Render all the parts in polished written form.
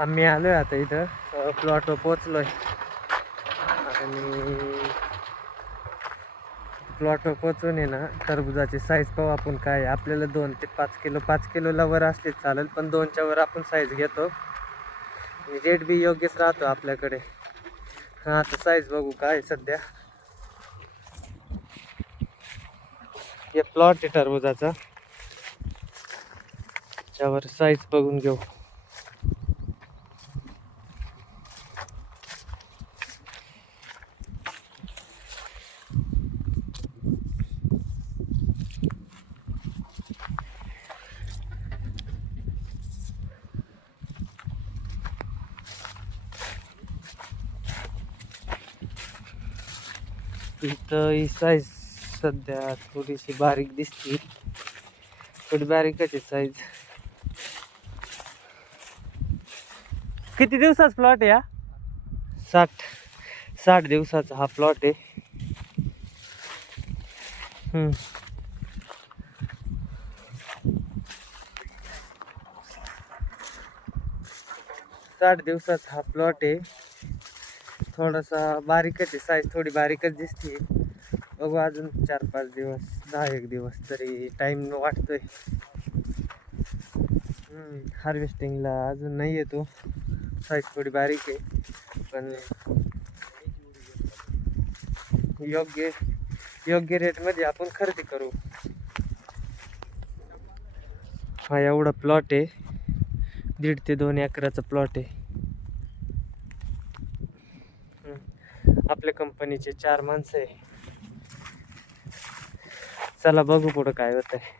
आम्ही आलोय आता इथं प्लॉटवर पोचलोय आणि प्लॉटवर पोचून आहे ना टरबुजाची साईज पाहू आपण काय आपल्याला 2 ते 5 किलोला वर असते चालेल, पण 2च्या वर आपण साईज घेतो आणि रेट बी योग्यच राहतो आपल्याकडे. हा आता साईज बघू काय सध्या. हे प्लॉट आहे टरबुजाचा, त्यावर साईज बघून घेऊ. इथं ही साईज सध्या थोडीशी बारीक दिसते, थोडी बारीकच आहे साईज. किती दिवसाचा प्लॉट आहे? 60 दिवसाचा हा प्लॉट आहे. 60 दिवसाचा हा प्लॉट आहे. थोडासा बारीकच आहे साईज, थोडी बारीकच दिसते. बघू अजून 4-5 दिवस 10-1 दिवस तरी टाइम वाटतोय. हार्वेस्टिंगला अजून नाही येतो, साईज थोडी बारीक आहे, पण योग्य रेटमध्ये आपण खरेदी करू. हा एवढा प्लॉट आहे, 1.5 ते 2 एकराचा प्लॉट आहे. आपल्या कंपनीचे 4 माणसं आहे. चला बघू पुढं काय होत आहे.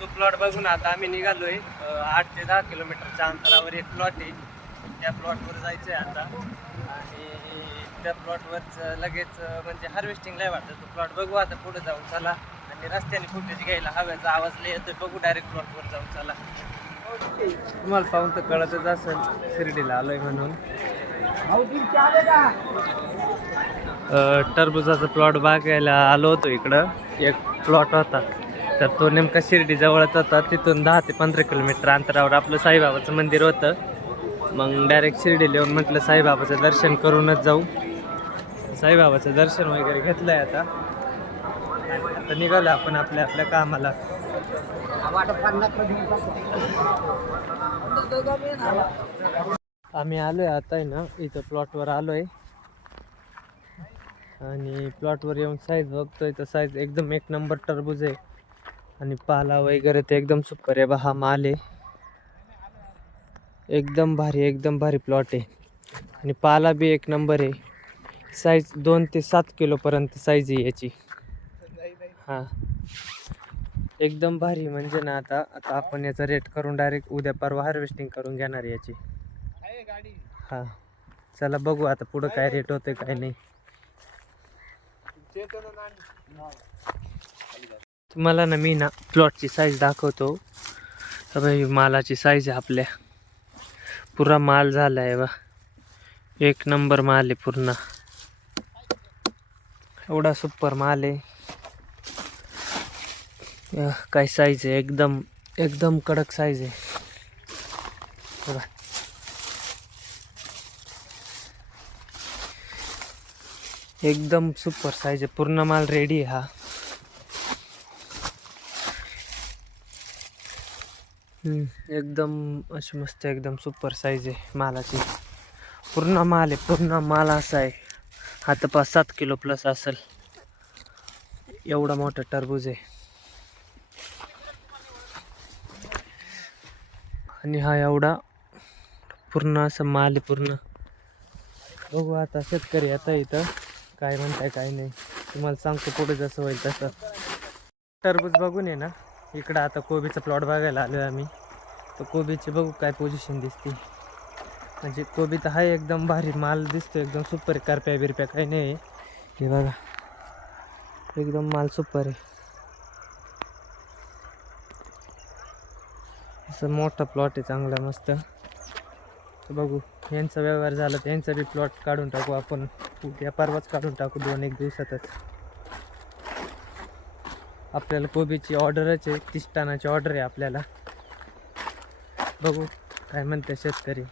तो प्लॉट बघून आता आम्ही निघालोय. 8 ते 10 किलोमीटरच्या अंतरावर एक प्लॉट आहे, त्या प्लॉटवर जायचं आहे आता. आणि त्या प्लॉटवरच लगेच म्हणजे हार्वेस्टिंगला वाटतं तो प्लॉट. बघू आता पुढे जाऊन चला. आणि रस्त्याने फुटेज घ्यायला हव्याचा आवाज लय येतोय, बघू डायरेक्ट प्लॉटवर जाऊन चला. तुम्हाला पाहून तर कळतच असेल शिर्डीला आलोय म्हणून. टरबुजाचा प्लॉट बघायला आलो होतो. इकडं एक प्लॉट होता, तर तो नेमका शिर्डी जवळच होता. तिथून 10 ते 15 किलोमीटर अंतरावर आपलं साईबाबाचं मंदिर होतं. मग डायरेक्ट शिर्डीला येऊन म्हटलं साईबाबाचं दर्शन करूनच जाऊ. साईबाबाचं दर्शन वगैरे घेतलंय आता निघालो आपण आपल्या कामाला. आम्ही आलोय आता आहे ना इथं प्लॉटवर आलोय आणि प्लॉटवर येऊन साईज बघतोय तर साईज एकदम एक नंबर टरबूज आहे. आणि पाला वगैरे ते एकदम सुपर आहे. हा माल आहे एकदम भारी प्लॉट आहे. आणि पाला बी एक नंबर आहे. साईज 2 ते 7 किलोपर्यंत साईज आहे याची. हां एकदम भारी. म्हणजे ना आता आपण याचा रेट करून डायरेक्ट उद्या परवा हार्वेस्टिंग करून घेणार याची. हां चला बघू आता पुढं काय रेट होते काय नाही. तुम्हाला ना मी ना प्लॉटची साईज दाखवतो. भाई मालाची साईज आहे आपल्या. पुरा माल झाला आहे बा, एक नंबर माल आहे पूर्ण. एवढा सुपर माल आहे. काय साईज आहे, एकदम कडक साईज आहे बघा. एकदम सुपर साईज आहे, पूर्ण माल रेडी आहे हा. एकदम अशी मस्त एकदम सुपर साईज आहे मालाची. पूर्ण माल आहे, पूर्ण माल असा आहे हा तर 5-7 किलो प्लस असेल. एवढा मोठा टरबूज आहे. आणि हा एवढा पूर्ण असं माल आहे पूर्ण. बघू आता शेतकरी आता इथं काय म्हणताय काय नाही, तुम्हाला सांगतो पुढे जसं होईल तसं. टरबूज बघून आहे ना इकडं आता कोबीचा प्लॉट बघायला आलो आहे आम्ही. तर कोबीची बघू काय पोझिशन दिसते. म्हणजे कोबी तर आहे एकदम भारी माल दिसतो, एकदम सुपर. करप्या बिरप्या काही नाही. हे बघा एकदम माल सुपर आहे. असं मोठा प्लॉट आहे चांगला मस्त. तर बघू यांचा व्यवहार झाला तर यांचा बी प्लॉट काढून टाकू आपण. उद्या परवाच काढून टाकू 2-1 दिवसातच. आपल्याला कोबीची ऑर्डरच आहे, 30 टनाची ऑर्डर आहे आपल्याला. बघू काय म्हणते शेतकरी.